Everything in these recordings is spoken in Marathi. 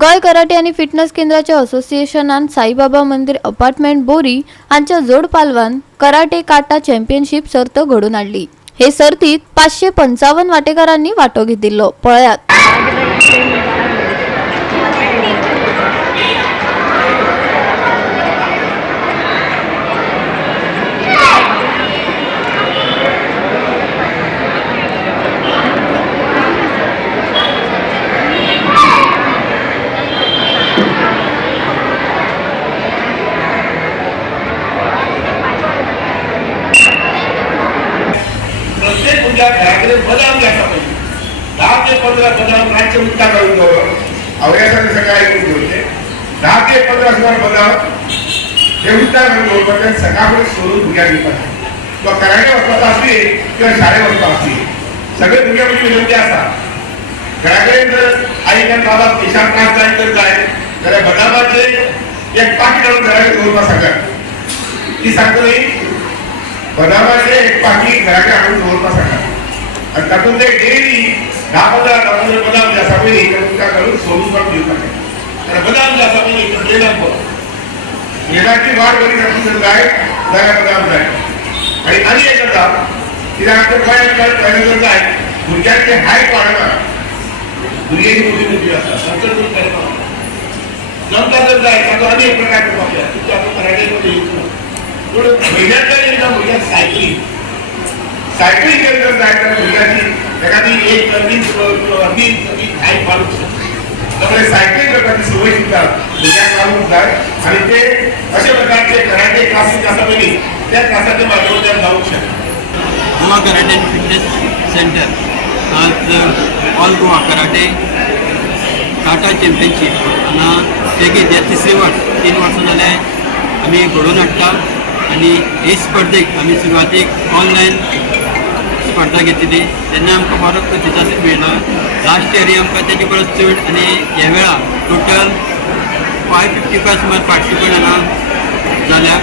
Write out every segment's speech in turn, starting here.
गोय कराटे आणि फिटनेस केंद्राच्या असोसिएशनान साईबाबा मंदिर अपार्टमेंट बोरी हांच्या जोड पालवान कराटे काटा चॅम्पियनशिप सर्त घडून हाडली। हे सर्तीत 555 वाटेकारांनी वाटो घेतिल्लो। पळयात प्रत्येक मुलगा घराकडे बदाम घ्यायचा पाहिजे। 10 ते 15 बदाम रातचे उठता काढून घ्यावं। अवघ्यासाठी सकाळी घेऊन घ्यायचे 10 ते 15 हजार बदाम हे उठता काढून घ्यावं। सकाळपर्यंत सोडून भुग्या घेतात किंवा कराटे वचपाचा असली किंवा शाळेत वचपा असली सगळे भुग्यामध्ये विनंती असतात। घराकडे जर आईच्या बाबा पेशाब त्रास जाईल तर काय तर बदामाचे एक पाकिट आणून घराकडे जवळपास सांगा ती सांगतो नाही बदामाचे एक पाकिट घराकडे आणून जवळपास सांगा आणि त्यातून ते डेली 10-15 बदाम जास्त पहिले एका करून सोडून पण देऊ टाका आणि बदाम जास्त पहिले एक प्रेरण करू येण्याची वाढ बरी नसून जाय जागा बदाम जाय आणि एक बदाम तिला आपण पहिल्यांदा काय भुरग्यांचे हाईट वाढवणार भुरग्याची मोठी असतात नंतर जर जायचा तो अनेक प्रकारचे वापर तुमच्या आपण कराटेमध्ये येतो महिन्यातल्या एकदा मुलग्यात सायकलिंग केलं जर जायचं मुलग्याची एखादी एक अर्धी हाईट वाढू शकते त्यामुळे सायकलिंग करताची सवय शिकतात मुलग्या काढून जाय आणि ते अशा प्रकारचे कराटे क्लासेस असावे त्या क्लासाच्या माध्यमातून जाऊ शकतात। गोवा कराटे फिटनेस सेंटर आज ऑल गोवा कराटे काटा चॅम्पियनशीप आणि तेगे जे 3रे वर्स 3 वर्सां जाले आमी घडोवन हाडटा आणि हे स्पर्धेक आमी सुरवातीक ऑनलायन स्पर्धा घेतली तेन्ना आमकां बरो प्रतिसाद मेळ्ळो। लास्ट इयर आमकां तेजे परस चड आणि ह्या वेळा टोटल 555 सुमार पार्टिसिपंट हांगा जाल्या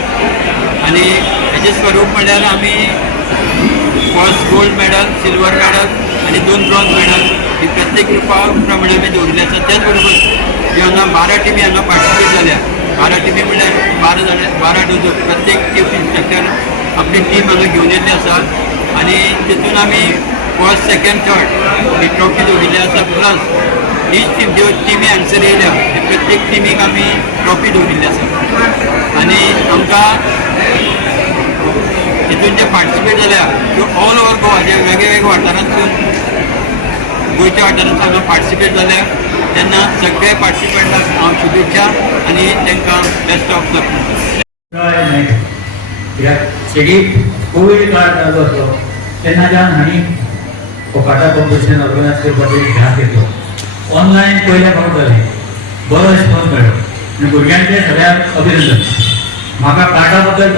आणि हेजें स्वरूप म्हणल्यार आमी first gold medal, silver medal आणि 2 ब्रॉन्झ मेडल ही प्रत्येक ग्रुपा प्रमाणे आमी दवरिल्ले आसा। त्याच बरोबर हांगा 12 टिमी हांगा पार्टिसिपेट जाल्या। 12 टिमी म्हणल्यार 12 डोजो प्रत्येक चीफ इन्स्पेक्टर आपली टीम हांगा घेवन येयल्ली आसा आणि तितून आमी फर्स्ट सेकंड थर्ड ही ट्रॉफी दवरिल्ली आसा। प्लस हीच टीम ज्यो टिमी हांगसर येयल्या प्रत्येक टिमीक आमी ट्रॉफी दवरिल्ली आसा आणि आमकां तितून जे पार्टिसिपेट जाल्या त्यो ऑल ओवर गोवा जे वेगवेगळ्या वाठारांतून गोंयच्या वाठारांतून हांगा पार्टिसिपेट जाल्या तेन्ना सगळे पार्टिसिपंटांक हांव शुभेच्छा आणि तांकां बेस्ट ऑफ लक म्हणटा। शेगी कोविड काळ चालू असतो तेन्नाच्यान हांणी काटा कॉम्पिटिशन ऑर्गनायज करपाचो ध्यान घेतलो। ऑनलायन पयल्या फावट जालें बरो रिस्पॉन्स मेळ्ळो आनी भुरग्यांचें सगळ्यांक अभिनंदन। म्हाका काटा बद्दल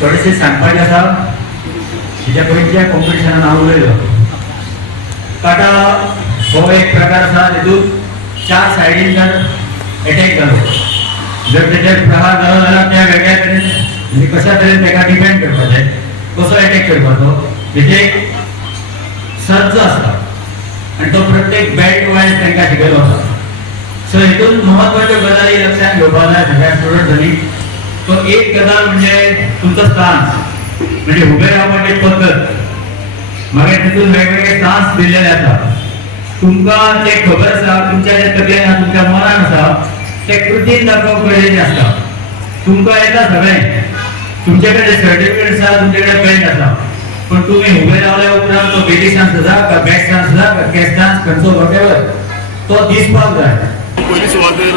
थोडेशें सांगपाचें आसा। हेच्या पयलींच्या कॉम्पिटिशनान हांव उलयलो। काटा हो एक प्रकार आसा तितून 4 सायडींतल्यान एटॅक जालो। जर तेचेर प्रहार जालो जाल्यार त्या वेगळ्या तरेन म्हणजे कशा तरेन ताका डिपेंड करपाचें कसो एटॅक करपाचो हेजे एक सर्च आसता आनी तो प्रत्येक बेल्ट वायज तांकां शिकयलो आसा। सो हितून महत्वाच्यो गजाली लक्षांत घेवपाक जाय सगळ्या स्टुडंटांनी। तो एक गजाल म्हणजे तुमचो स्टान्स म्हणजे उबे रावपाची पद्दत मागीर तितून वेगवेगळे स्टान्स दिल्लेले आसा। तुमकां ते खबर आसा तुमच्या जे तकलेन तुमच्या मनान आसा ते कृतीन दाखोवप गरजेचें आसता। तुमकां येता सगळें तुमचे कडेन सर्टिफिकेट आसा तुमचे कडेन बेल्ट आसा पण तुमी उबे रावल्या उपरांत तो बेली स्टान्स आसा का बॅक स्टान्स आसा का कॅश स्टान्स खंयचो वॉटेवर तो दिसपाक जाय। पयली सुवातेर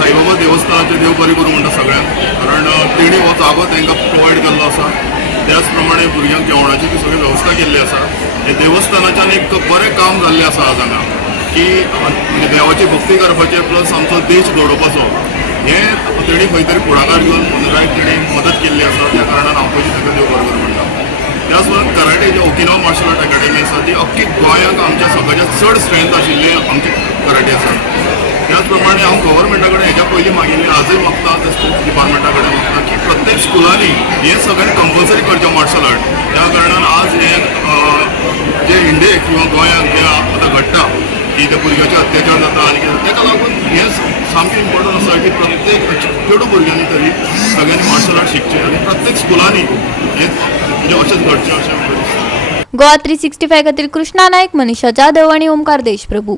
साईबाबा देवस्थानाचे देव बरें करूं म्हणटा सगळ्यांक कारण तेणी हो जागो तांकां प्रोवायड केल्लो आसा। त्याच प्रमाणे भुरग्यांक जेवणाची ती सगळी वेवस्था केल्ली आसा। हे देवस्थानाच्यान एक बरें काम जाल्लें आसा आज हांगा की देवाची भक्ती करपाचें प्लस आमचो देश दवरपाचो हें तेणी खंय तरी फुडाकार घेवन मनरायक तेणी मदत केल्ली आसा। त्या कारणान हांव पयलीं ताका देव बरें करूं म्हणटा। त्याच प्रमाणे कराटे जे ओकिनावा मार्शल आर्ट अकॅडमी आसा ती अख्खी गोंयांत आमच्या सगळ्यात चड स्ट्रेंथ आशिल्ली आमचे कराटे आसा। त्याच प्रमाणे हांव गव्हर्मेंटा कडेन हेच्या पयलीं मागिल्लें आजूय मागता ते स्पोर्ट्स डिपार्टमेंटा कडेन मागता की प्रत्येक स्कुलांनी हें सगळें कंपल्सरी करचें मार्शल आर्ट। त्या कारणान आज हें जे इंडियेक किंवा गोंयांत जें आतां घडटा की त्या भुरग्याचे अत्याचार जाता आनी ताका लागून सामकें इम्पॉर्टंट आसा की प्रत्येक चेडू भुरग्यांनी तरी सगळ्यांनी मार्शल आर्ट शिकचे आनी प्रत्येक स्कुलांनी हें म्हणजे अशेंच घडचें अशें म्हाका दिसता. गोवा 365 खातीर कृष्णा नायक, मनीषा जाधव आणि ओमकार देशप्रभू.